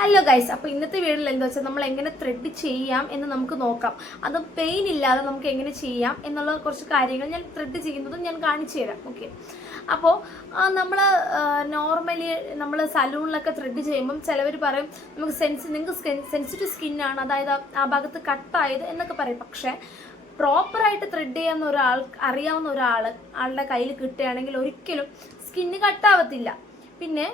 Hello guys, അപ്പോൾ ഇന്നത്തെ വീഡിയോയിൽ എന്താ വെച്ചാൽ നമ്മൾ എങ്ങനെ ത്രെഡ് ചെയ്യാം എന്ന് നമുക്ക് നോക്കാം. അത് പെയിൻ ഇല്ലാതെ നമുക്ക് എങ്ങനെ ചെയ്യാം എന്നുള്ള കുറച്ച് കാര്യങ്ങൾ ഞാൻ ത്രെഡ് ചെയ്യുന്നതും ഞാൻ കാണിച്ചു തരാം. ഓക്കെ, അപ്പോൾ നമ്മൾ നോർമലി നമ്മൾ സലൂണിലൊക്കെ ത്രെഡ് ചെയ്യുമ്പം ചിലവർ പറയും നിങ്ങൾക്ക് സെൻസിറ്റീവ് സ്കിന്നാണ്, അതായത് ആ ഭാഗത്ത് കട്ടായത് എന്നൊക്കെ പറയും. പക്ഷേ പ്രോപ്പറായിട്ട് ത്രെഡ് ചെയ്യാവുന്ന അറിയാവുന്ന ആളുടെ കയ്യിൽ കിട്ടുകയാണെങ്കിൽ ഒരിക്കലും സ്കിന്ന് കട്ടാവത്തില്ല. പിന്നെ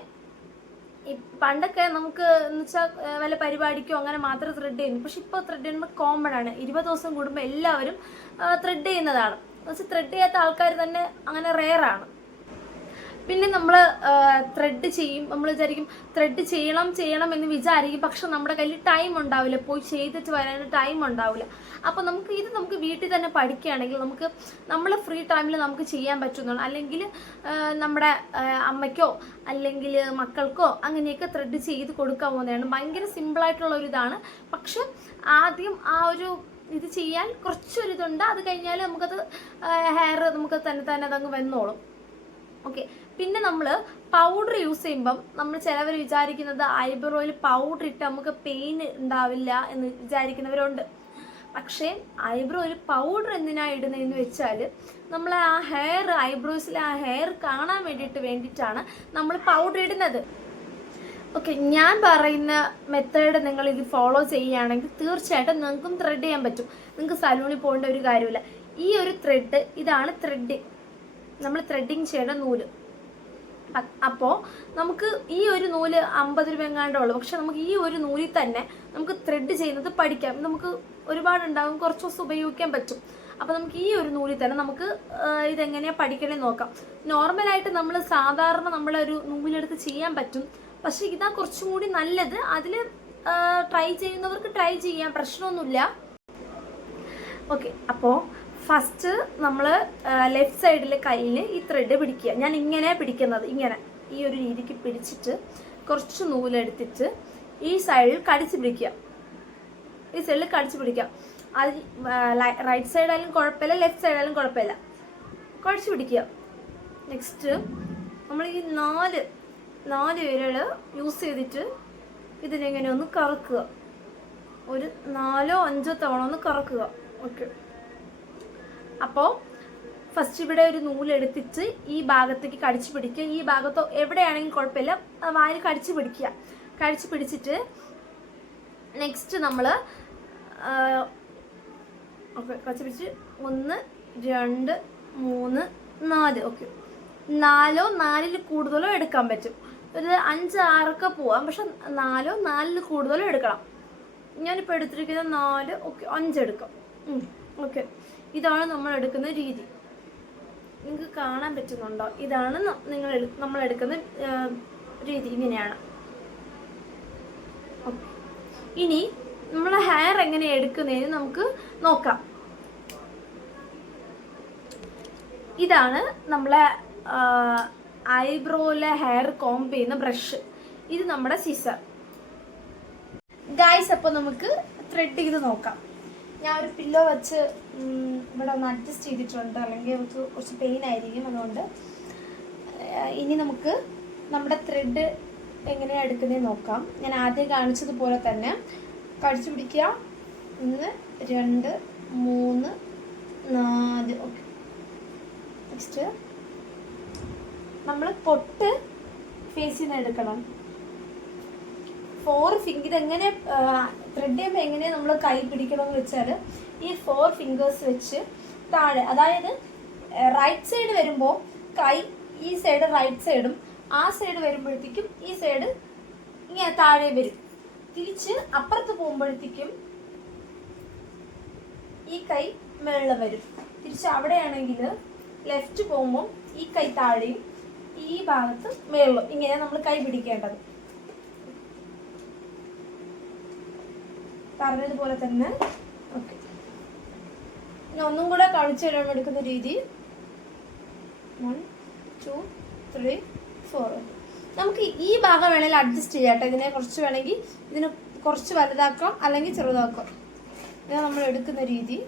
പണ്ടൊക്കെ നമുക്ക് എന്ന് വെച്ചാൽ വല്ല പരിപാടിക്കോ അങ്ങനെ മാത്രം ത്രെഡ് ചെയ്യുന്നു. പക്ഷെ ഇപ്പോൾ ത്രെഡ് ചെയ്യുന്നത് കോമൺ ആണ്. 20 ദിവസം കൂടുമ്പോൾ എല്ലാവരും ത്രെഡ് ചെയ്യുന്നതാണ്. പക്ഷെ ത്രെഡ് ചെയ്യാത്ത ആൾക്കാർ തന്നെ അങ്ങനെ റെയറാണ്. പിന്നെ നമ്മൾ ത്രെഡ് ചെയ്യും, നമ്മൾ വിചാരിക്കും ത്രെഡ് ചെയ്യണം എന്ന് വിചാരിക്കും. പക്ഷെ നമ്മുടെ കയ്യിൽ ടൈം ഉണ്ടാവില്ല, പോയി ചെയ്തിട്ട് വരാൻ ടൈം ഉണ്ടാവില്ല. അപ്പോൾ നമുക്ക് വീട്ടിൽ തന്നെ പഠിക്കുകയാണെങ്കിൽ നമ്മൾ ഫ്രീ ടൈമിൽ നമുക്ക് ചെയ്യാൻ പറ്റുന്നതാണ്. അല്ലെങ്കിൽ നമ്മുടെ അമ്മയ്ക്കോ അല്ലെങ്കിൽ മക്കൾക്കോ അങ്ങനെയൊക്കെ ത്രെഡ് ചെയ്ത് കൊടുക്കാൻ പോകുന്നതാണ്. ഭയങ്കര സിമ്പിളായിട്ടുള്ള ഒരു ഇതാണ്. പക്ഷെ ആദ്യം ആ ഒരു ഇത് ചെയ്യാൻ കുറച്ചൊരിതുണ്ട്. അത് കഴിഞ്ഞാൽ നമുക്കത് ഹെയർ നമുക്ക് തന്നെ അതങ്ങ് വന്നോളും. ഓക്കെ, പിന്നെ നമ്മൾ പൗഡർ യൂസ് ചെയ്യുമ്പം നമ്മൾ ചിലവർ വിചാരിക്കുന്നത് ഐബ്രോയിൽ പൗഡർ ഇട്ട് നമുക്ക് പെയിൻ ഉണ്ടാവില്ല എന്ന് വിചാരിക്കുന്നവരുണ്ട്. പക്ഷേ ഐബ്രോയിൽ പൗഡർ എന്തിനാണ് ഇടുന്നതെന്ന് വെച്ചാൽ നമ്മൾ ആ ഹെയർ ഐബ്രോസിലെ ആ ഹെയർ കാണാൻ വേണ്ടിയിട്ടാണ് നമ്മൾ പൗഡർ ഇടുന്നത്. ഓക്കെ, ഞാൻ പറയുന്ന മെത്തേഡ് നിങ്ങൾ ഇത് ഫോളോ ചെയ്യുകയാണെങ്കിൽ തീർച്ചയായിട്ടും നിങ്ങൾക്കും ത്രെഡ് ചെയ്യാൻ പറ്റും. നിങ്ങൾക്ക് സലൂണിൽ പോകേണ്ട ഒരു കാര്യമില്ല. ഈ ഒരു ത്രെഡ്, ഇതാണ് ത്രെഡ്, നമ്മൾ ത്രെഡിങ് ചെയ്യേണ്ട നൂല്. അപ്പോൾ നമുക്ക് ഈ ഒരു നൂല് 50 രൂപ എങ്ങാണ്ടേ ഉള്ളൂ. പക്ഷെ നമുക്ക് ഈ ഒരു നൂലിൽ തന്നെ നമുക്ക് ത്രെഡ് ചെയ്യുന്നത് പഠിക്കാം. നമുക്ക് ഒരുപാടുണ്ടാകും, കുറച്ച് ദിവസം ഉപയോഗിക്കാൻ പറ്റും. അപ്പോൾ നമുക്ക് ഈ ഒരു നൂലിൽ തന്നെ നമുക്ക് ഇതെങ്ങനെയാണ് പഠിക്കണേ നോക്കാം. നോർമലായിട്ട് സാധാരണ നമ്മളൊരു നൂലെടുത്ത് ചെയ്യാൻ പറ്റും. പക്ഷെ ഇതാ കുറച്ചും കൂടി നല്ലത്. അതിൽ ട്രൈ ചെയ്യുന്നവർക്ക് ട്രൈ ചെയ്യാം, പ്രശ്നമൊന്നുമില്ല. ഓക്കെ, അപ്പോൾ ഫസ്റ്റ് നമ്മൾ ലെഫ്റ്റ് സൈഡിലെ കയ്യിൽ ഈ ത്രെഡ് പിടിക്കുക. ഞാൻ ഇങ്ങനെ പിടിക്കുന്നത്, ഇങ്ങനെ ഈ ഒരു രീതിക്ക് പിടിച്ചിട്ട് കുറച്ച് നൂലെടുത്തിട്ട് ഈ സൈഡിൽ കടിച്ച് പിടിക്കുക. അത് റൈറ്റ് സൈഡായാലും കുഴപ്പമില്ല, ലെഫ്റ്റ് സൈഡായാലും കുഴപ്പമില്ല, കുഴച്ച് പിടിക്കുക. നെക്സ്റ്റ് നമ്മൾ ഈ നാല് വിരൽ യൂസ് ചെയ്തിട്ട് ഇതിനെങ്ങനെ ഒന്ന് കറക്കുക. ഒരു 4-5 തവണ ഒന്ന് കറക്കുക. ഓക്കെ, അപ്പോൾ ഫസ്റ്റ് ഇവിടെ ഒരു നൂലെടുത്തിട്ട് ഈ ഭാഗത്തേക്ക് കടിച്ചു പിടിക്കുക. ഈ ഭാഗത്തോ എവിടെയാണെങ്കിലും കുഴപ്പമില്ല, വായിൽ കടിച്ചു പിടിച്ചിട്ട് നെക്സ്റ്റ് നമ്മൾ ഓക്കെ കടിച്ചു പിടിച്ച് 1 2 3 4. ഓക്കെ, 4 കൂടുതലോ എടുക്കാൻ പറ്റും. ഒരു 5-6 പോവാം, പക്ഷെ 4 കൂടുതലോ എടുക്കണം. ഞാനിപ്പോൾ എടുത്തിരിക്കുന്നത് 4. ഓക്കെ, 5 എടുക്കാം. ഓക്കെ, ഇതാണ് നമ്മൾ എടുക്കുന്ന രീതി. നിങ്ങൾക്ക് കാണാൻ പറ്റുന്നുണ്ടോ? ഇതാണ് നമ്മൾ എടുക്കുന്ന രീതി, ഇങ്ങനെയാണ്. ഇനി നമ്മൾ ഹെയർ എങ്ങനെ എടുക്കുന്നതെന്ന് നമുക്ക് നോക്കാം. ഇതാണ് നമ്മളെ ഐബ്രോയിലെ ഹെയർ കോംബ് ചെയ്യുന്ന ബ്രഷ്. ഇത് നമ്മുടെ സിസർ. ഗൈസ്, അപ്പോൾ നമുക്ക് ത്രെഡ് ചെയ്ത് നോക്കാം. ഞാൻ ഒരു പില്ലോ വെച്ച് ഇവിടെ ഒന്ന് അഡ്ജസ്റ്റ് ചെയ്തിട്ടുണ്ട്, അല്ലെങ്കിൽ നമുക്ക് കുറച്ച് പെയിൻ ആയിരിക്കും. അതുകൊണ്ട് ഇനി നമുക്ക് നമ്മുടെ ത്രെഡ് എങ്ങനെയാണ് എടുക്കുന്നതെന്ന് നോക്കാം. ഞാൻ ആദ്യം കാണിച്ചതുപോലെ തന്നെ കടിച്ചു പിടിക്കുക. 1 2 3 4. ഓക്കെ, നെക്സ്റ്റ് നമ്മൾ പൊട്ട് ഫേസിൽ നിന്ന് എടുക്കണം. 4 ഫിംഗർ ഇതെങ്ങനെ ത്രെഡ് ചെയ്യുമ്പോൾ എങ്ങനെ നമ്മൾ കൈ പിടിക്കണമെന്ന് വെച്ചാൽ ഈ 4 ഫിംഗേഴ്സ് വെച്ച് താഴെ, അതായത് റൈറ്റ് സൈഡ് വരുമ്പോൾ കൈ ഈ സൈഡ് റൈറ്റ് സൈഡും, ആ സൈഡ് വരുമ്പോഴത്തേക്കും ഈ സൈഡ് ഇങ്ങനെ താഴെ വരും. തിരിച്ച് അപ്പുറത്ത് പോകുമ്പോഴത്തേക്കും ഈ കൈ മേളിൽ വരും. തിരിച്ച് അവിടെയാണെങ്കിൽ ലെഫ്റ്റ് പോകുമ്പോൾ ഈ കൈ താഴെയും ഈ ഭാഗത്ത് മേളിലും. ഇങ്ങനെ നമ്മൾ കൈ പിടിക്കേണ്ടത്. പറഞ്ഞതുപോലെ തന്നെ. ഓക്കെ, ഞാൻ ഒന്നും കൂടെ കാണിച്ചു തരാൻ എടുക്കുന്ന രീതി. 1 2 3 4. നമുക്ക് ഈ ഭാഗം വേണമെങ്കിൽ അഡ്ജസ്റ്റ് ചെയ്യാട്ടെ. ഇതിനെ കുറച്ച് വേണമെങ്കിൽ ഇതിനെ കുറച്ച് വലുതാക്കാം, അല്ലെങ്കിൽ ചെറുതാക്കാം. ഇതാണ് നമ്മൾ എടുക്കുന്ന രീതി.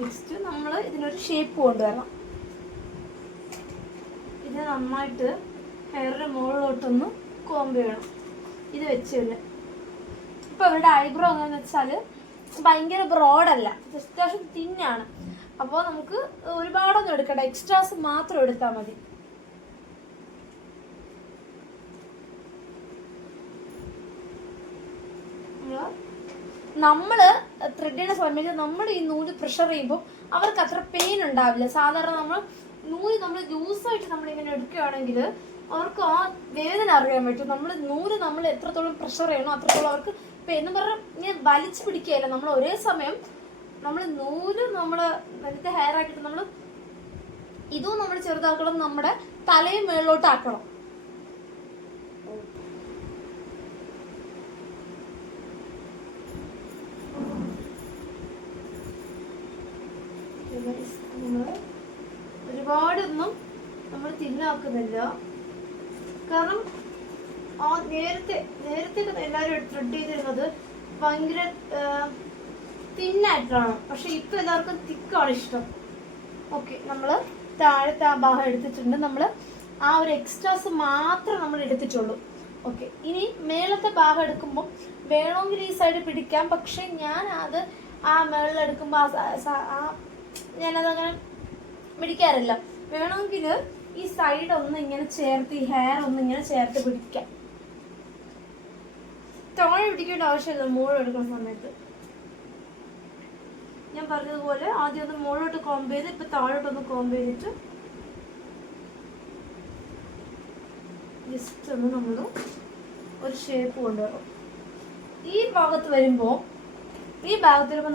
നെക്സ്റ്റ് നമ്മൾ ഇതിനൊരു ഷേപ്പ് കൊണ്ടുവരണം. ഇത് നന്നായിട്ട് ഹെയറിൻ്റെ മുകളിലോട്ടൊന്ന് കോംബ് ചെയ്യണം ഇത് വെച്ച് തന്നെ. ഇപ്പം ഇവരുടെ ഐബ്രോ എങ്ങനെയാണെന്ന് വെച്ചാൽ ഭയങ്കര ബ്രോഡല്ല, അത്യാവശ്യം തിന്നാണ്. അപ്പോൾ നമുക്ക് ഒരുപാടൊന്നും എടുക്കണ്ട, എക്സ്ട്രാസ് മാത്രം എടുത്താൽ മതി. നമ്മൾ ത്രെഡ് ചെയ്യുന്ന സമയത്ത് നമ്മൾ ഈ നൂല് പ്രഷർ ചെയ്യുമ്പോൾ അവർക്ക് അത്ര പെയിൻ ഉണ്ടാവില്ല. സാധാരണ നമ്മൾ ജ്യൂസായിട്ട് നമ്മളിങ്ങനെ എടുക്കുകയാണെങ്കിൽ അവർക്ക് ആ വേദന അറിയാൻ പറ്റും. നമ്മൾ എത്രത്തോളം പ്രഷർ ചെയ്യണോ അത്രത്തോളം അവർക്ക് എന്ന് പറഞ്ഞാൽ ഇങ്ങനെ വലിച്ചു പിടിക്കുകയല്ല. നമ്മൾ ഒരേ സമയം നൂല് നേരത്തെ ഹെയർ ആക്കിയിട്ട് ഇതും നമ്മൾ ചെറുതാക്കണം, നമ്മുടെ തലയും മേളിലോട്ട് ആക്കണം. ഒരുപാടൊന്നും നമ്മൾ തിന്നാക്കുന്നില്ല. കാരണം നേരത്തെ എല്ലാവരും ത്രെഡ് ചെയ്തിരുന്നത് ഭയങ്കര തിന്നായിട്ടാണ്. പക്ഷെ ഇപ്പൊ എല്ലാവർക്കും തിക്കാണ് ഇഷ്ടം. ഓക്കെ, നമ്മൾ താഴത്തെ ആ ഭാഗം എടുത്തിട്ടുണ്ട്. നമ്മൾ ആ ഒരു എക്സ്ട്രാസ് മാത്രം നമ്മൾ എടുത്തിട്ടുള്ളൂ. ഓക്കെ, ഇനി മേളത്തെ ഭാഗം എടുക്കുമ്പോൾ വേണമെങ്കിൽ ഈ സൈഡ് പിടിക്കാം. പക്ഷെ ഞാൻ അത് ആ മേളിലെടുക്കുമ്പോൾ ഞാനതങ്ങനെ പിടിക്കാറില്ല. വേണമെങ്കിൽ ഈ സൈഡ് ഒന്ന് ഇങ്ങനെ ചേർത്ത്, ഈ ഹെയർ ഒന്ന് ഇങ്ങനെ ചേർത്ത് പിടിക്കാം. താഴെ പിടിക്കേണ്ട ആവശ്യമില്ല മുകളിൽ എടുക്കുന്ന സമയത്ത്. ഞാൻ പറഞ്ഞതുപോലെ ആദ്യം ഒന്ന് മുകളിലോട്ട് കോംബ് ചെയ്ത് ഇപ്പൊ താഴോട്ടൊന്ന് കോംബ് ചെയ്തിട്ട് ജസ്റ്റ് ഒന്ന് നമ്മൾ ഒരു ഷേപ്പ് കൊണ്ടുവരും. ഈ ഭാഗത്ത് വരുമ്പോൾ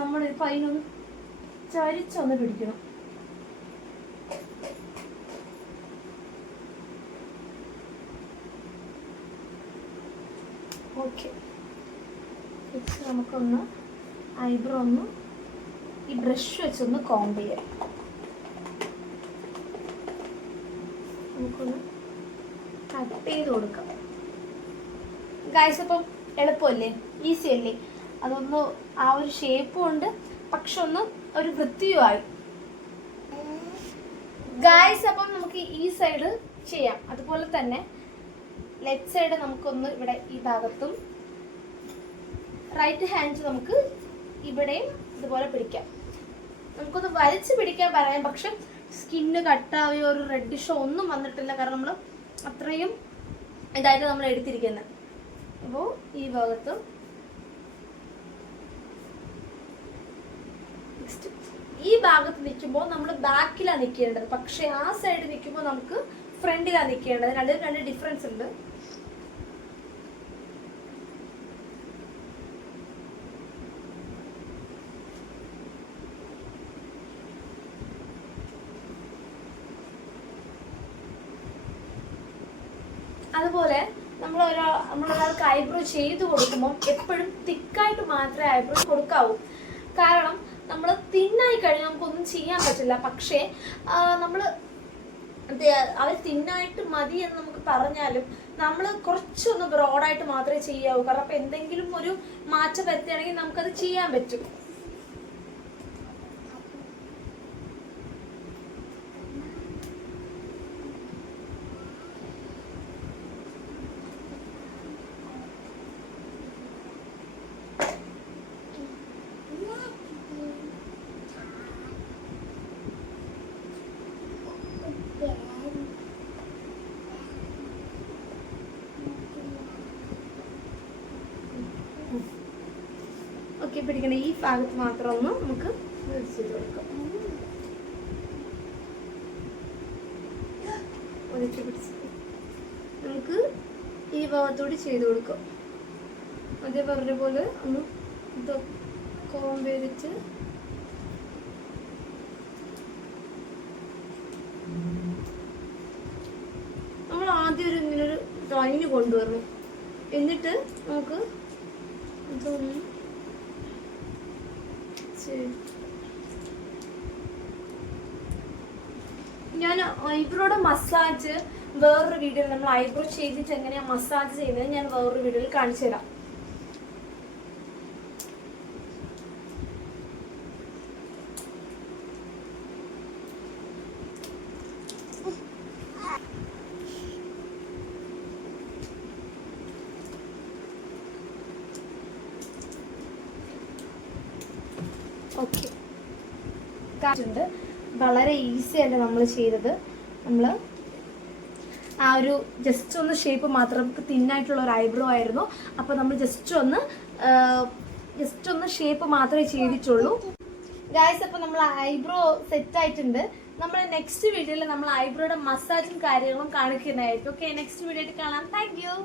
നമ്മൾ ഇപ്പൊ അതിനൊന്ന് ചരിച്ചൊന്ന് പിടിക്കണം. ഓക്കെ, നമുക്കൊന്ന് ഐബ്രോ ഒന്ന് ഈ ബ്രഷ് വെച്ചൊന്ന് കോംബ് ചെയ്യാം. നമുക്കൊന്ന് കട്ട് ചെയ്ത് കൊടുക്കാം. ഗൈസ്, അപ്പം എളുപ്പമല്ലേ, ഈസി അല്ലേ? അതൊന്ന് ആ ഒരു ഷേപ്പും ഉണ്ട്, പക്ഷെ ഒന്ന് ഒരു വൃത്തിയുമായി. ഗൈസ്, അപ്പം നമുക്ക് ഈ സൈഡ് ചെയ്യാം. അതുപോലെ തന്നെ ലെഫ്റ്റ് സൈഡ് നമുക്കൊന്ന് ഇവിടെ ഈ ഭാഗത്തും, റൈറ്റ് ഹാൻഡ് നമുക്ക് ഇവിടെയും ഇതുപോലെ പിടിക്കാം. നമുക്കൊന്ന് വലിച്ചു പിടിക്കാൻ പറയാം, പക്ഷെ സ്കിന്ന് കട്ടാവുകയോ ഒരു റെഡിഷോ ഒന്നും വന്നിട്ടില്ല. കാരണം നമ്മൾ അത്രയും ഇതായിട്ട് നമ്മൾ എടുത്തിരിക്കുന്നത്. അപ്പോൾ ഈ ഭാഗത്തും നെക്സ്റ്റ് ഈ ഭാഗത്ത് നിൽക്കുമ്പോൾ നമ്മൾ ബാക്കിലാണ് നിൽക്കേണ്ടത്. പക്ഷെ ആ സൈഡ് നിൽക്കുമ്പോൾ നമുക്ക് ഫ്രണ്ടിലാണ് നിൽക്കേണ്ടത്. രണ്ട് ഡിഫറൻസ് ഉണ്ട്. അതുപോലെ നമ്മളൊരാൾക്ക് ഐബ്രോ ചെയ്ത് കൊടുക്കുമ്പോൾ എപ്പോഴും തിക്കായിട്ട് മാത്രമേ ഐബ്രോ കൊടുക്കാവൂ. കാരണം നമ്മൾ തിന്നായി കഴിഞ്ഞാൽ നമുക്കൊന്നും ചെയ്യാൻ പറ്റില്ല. പക്ഷേ അവർ തിന്നായിട്ട് മതി എന്ന് നമുക്ക് പറഞ്ഞാലും നമ്മൾ കുറച്ചൊന്ന് ബ്രോഡായിട്ട് മാത്രമേ ചെയ്യാവൂ. കാരണം അപ്പം എന്തെങ്കിലും ഒരു മാറ്റം വരുത്തുകയാണെങ്കിൽ നമുക്കത് ചെയ്യാൻ പറ്റും. ഓക്കെ, പിടിക്കണ ഈ ഭാഗത്ത് മാത്രം ഒന്ന് നമുക്ക് ചെയ്ത് കൊടുക്കാം. നമുക്ക് ഈ ഭാഗത്തോട് ചെയ്ത് കൊടുക്കാം. അതേ പറഞ്ഞ പോലെ ഒന്ന് ഇത് കോംബ് ചെയ്തിട്ട് നമ്മൾ ആദ്യം ഇങ്ങനൊരു ലൈന് കൊണ്ടുവരണം. എന്നിട്ട് നമുക്ക് ഇതൊന്ന് ഞാൻ ഐബ്രോയുടെ മസാജ് വേറൊരു വീഡിയോയിൽ, നമ്മൾ ഐബ്രോ ചെയ്തിട്ട് എങ്ങനെയാണ് മസാജ് ചെയ്യുന്നത് ഞാൻ വേറൊരു വീഡിയോയിൽ കാണിച്ചു തരാം. ഓക്കെ, ഉണ്ട്. വളരെ ഈസി ആയിട്ട് നമ്മൾ ചെയ്തത്. നമ്മൾ ആ ഒരു ജസ്റ്റ് ഒന്ന് ഷേപ്പ് മാത്രം, തിന്നായിട്ടുള്ള ഒരു ഐബ്രോ ആയിരുന്നു. അപ്പോൾ നമ്മൾ ജസ്റ്റ് ഒന്ന് ഷേപ്പ് മാത്രമേ ചെയ്തിട്ടുള്ളൂ ഗായ്സ്. അപ്പോൾ നമ്മൾ ഐബ്രോ സെറ്റ് ആയിട്ടുണ്ട്. നമ്മൾ നെക്സ്റ്റ് വീഡിയോയിൽ നമ്മൾ ഐബ്രോയുടെ മസാജും കാര്യങ്ങളും കാണിക്കുന്നതായിരിക്കും. ഓക്കെ, നെക്സ്റ്റ് വീഡിയോയിൽ കാണാം. Thank you.